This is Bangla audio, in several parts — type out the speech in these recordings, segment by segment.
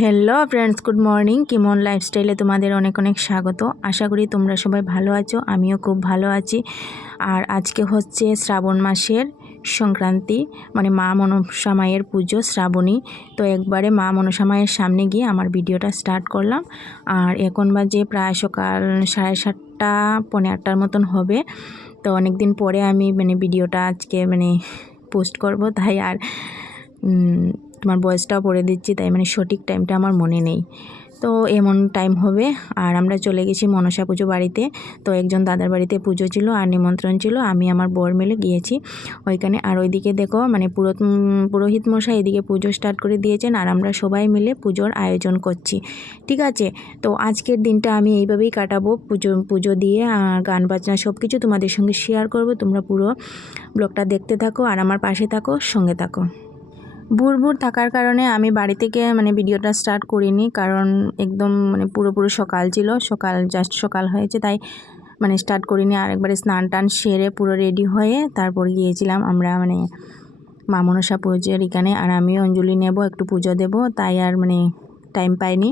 Hello friends, good morning. কিমন লাইফস্টাইলে তোমাদের অনেক অনেক স্বাগত। আশা করি তোমরা সবাই ভালো আছো, আমিও খুব ভালো আছি। আর আজকে হচ্ছে শ্রাবণ মাসের সংক্রান্তি, মানে মা মনসা মায়ের পুজো শ্রাবণী। তো একবারে মা মনসা মায়ের সামনে গিয়ে আমার ভিডিওটা স্টার্ট করলাম। আর এখন বাজে প্রায় সকাল 7:30 পৌনে 8টার মতন হবে। তো অনেক দিন পরে আমি ভিডিওটা আজকে পোস্ট করব, তাই আর তোমার ভয়েসটাও পড়ে দিচ্ছি, তাই সঠিক টাইমটা আমার মনে নেই। তো এমন টাইম হবে। আর আমরা চলে গেছি মনসা পুজো বাড়িতে। তো একজন দাদার বাড়িতে পুজো ছিল আর নিমন্ত্রণ ছিল, আমি আমার বর মিলে গিয়েছি ওইখানে। আর ওইদিকে দেখো পুরোহিত মশাই এদিকে পুজো স্টার্ট করে দিয়েছেন, আর আমরা সবাই মিলে পুজোর আয়োজন করছি। ঠিক আছে, তো আজকের দিনটা আমি এইভাবেই কাটাবো, পুজো দিয়ে গান বাজনা সব কিছু তোমাদের সঙ্গে শেয়ার করব। তোমরা পুরো ব্লগটা দেখতে থাকো আর আমার পাশে থাকো, সঙ্গে থাকো। ভোর থাকার কারণে আমি বাড়ি থেকে ভিডিওটা স্টার্ট করিনি, কারণ একদম পুরোপুরি সকাল ছিল, জাস্ট সকাল হয়েছে, তাই স্টার্ট করিনি। আর একবারে স্নান টান সেরে পুরো রেডি হয়ে তারপর গিয়েছিলাম আমরা মা মনসা পুজোর এখানে। আর আমি অঞ্জলি নেব, একটু পুজো দেব, তাই আর টাইম পাইনি।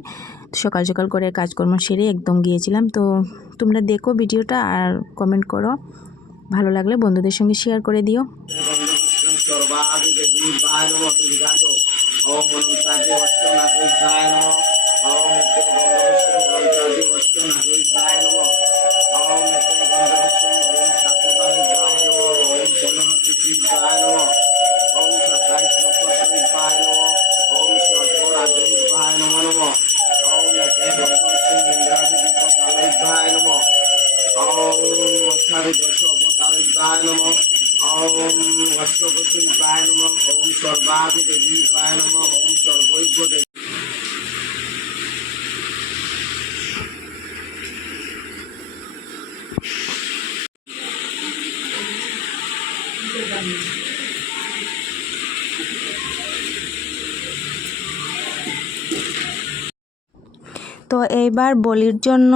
সকাল সকাল করে কাজকর্ম সেরে একদম গিয়েছিলাম। তো তোমরা দেখো ভিডিওটা আর কমেন্ট করো, ভালো লাগলে বন্ধুদের সঙ্গে শেয়ার করে দিও। তো এইবার বলির জন্য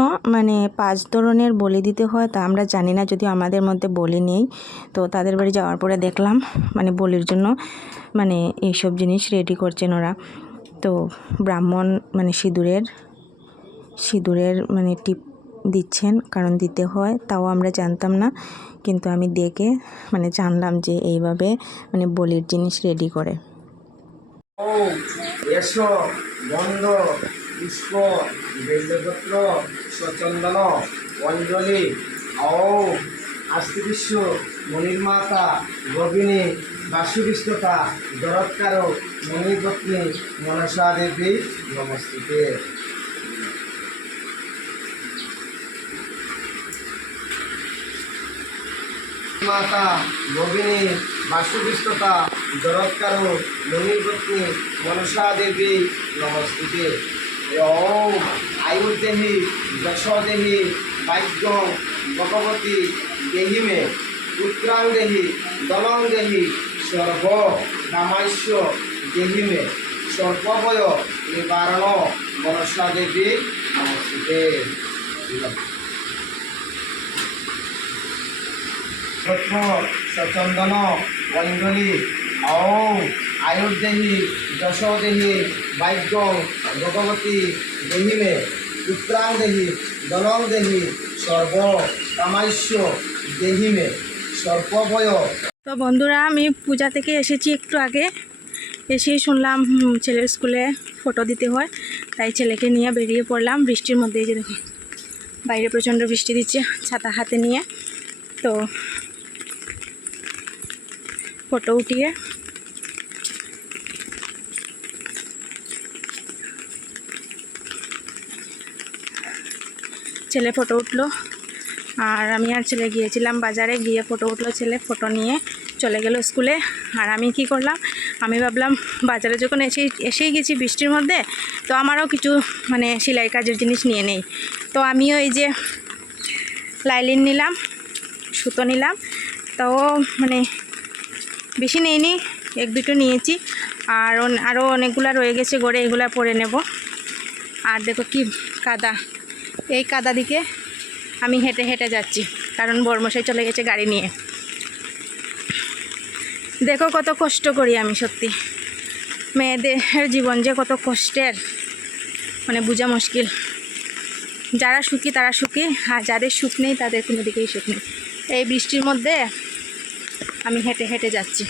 5 ধরনের বলি দিতে হয়, তা আমরা জানি না, যদিও আমাদের মধ্যে বলি নেই। তো তাদের বাড়ি যাওয়ার পরে দেখলাম বলির জন্য এইসব জিনিস রেডি করছেন ওরা। তো ব্রাহ্মণ সিঁদুরের টিপ দিচ্ছেন, কারণ দিতে হয়, তাও আমরা জানতাম না, কিন্তু আমি দেখে জানলাম যে এইভাবে বলির জিনিস রেডি করে। গন্ধ পুষ্প বেলপত্র সচন্দন অঞ্জলি আস্তি বিশ্ব মণির্মাতা গর্বিণী বাসুবিস্ততা জরৎকার মণিপত্নী মনসা দেবী নমস্তে। মাতা গর্বিণী বাসুবিস্ততা জরৎকার মণিপত্নী মনসা দেবী নমস্তে। ওম আয়ুর্দেহি যশোদেহি ভাগ্যং ভগবতী দেহি মে পুত্রাং দেহি দলং দেহি সর্ব রামাস্য দেহি মে সর্বভয় নিবারণ মনসা দেবী নমস্তে। সচন্দন অঞ্জলি আয়ুর্দেহি যশোদেহি ভাগ্যং ভগবতী দেহি মে পুত্রাং দেহি দলং দেহি সর্ব কামাস্য দেহি মে সর্বভয়। তো বন্ধুরা, আমি পূজা থেকে এসেছি একটু আগে, এসেই শুনলাম ছেলের স্কুলে ফটো দিতে হয়, তাই ছেলেকে নিয়ে বেরিয়ে পড়লাম বৃষ্টির মধ্যে। এই যে দেখুন, বাইরে প্রচণ্ড বৃষ্টি দিচ্ছে, ছাতা হাতে নিয়ে। তো ফটো উঠিয়ে ছেলে ফটো উঠলো, আর আমি আর ছেলে গিয়েছিলাম বাজারে, গিয়ে ফটো উঠলো ছেলে, ফটো নিয়ে চলে গেল স্কুলে। আর আমি কি করলাম, আমি ভাবলাম বাজারে যখন এসেই গেছি বৃষ্টির মধ্যে, তো আমারও কিছু সেলাই কাজের জিনিস নিয়ে নেই। তো আমিও এই যে লাইলিন নিলাম, সুতো নিলাম, তো বেশি নেইনি, 1-2টো নিয়েছি। আর আরও অনেকগুলো রয়ে গেছে গড়ে, এগুলো পরে নেব। আর দেখো কি কাদা, এই কাদা দিকে আমি হেঁটে হেঁটে যাচ্ছি, কারণ বর্মশাই চলে গেছে গাড়ি নিয়ে। দেখো কত কষ্ট করি আমি, সত্যি মেয়েদের জীবন যে কত কষ্টের। মানে বোঝা মুশকিল। যারা সুখী তারা সুখী, আর যাদের সুখ নেই তাদের কোনো দিকেই সুখ নেই। এই বৃষ্টির মধ্যে আমি হেঁটে হেঁটে যাচ্ছি।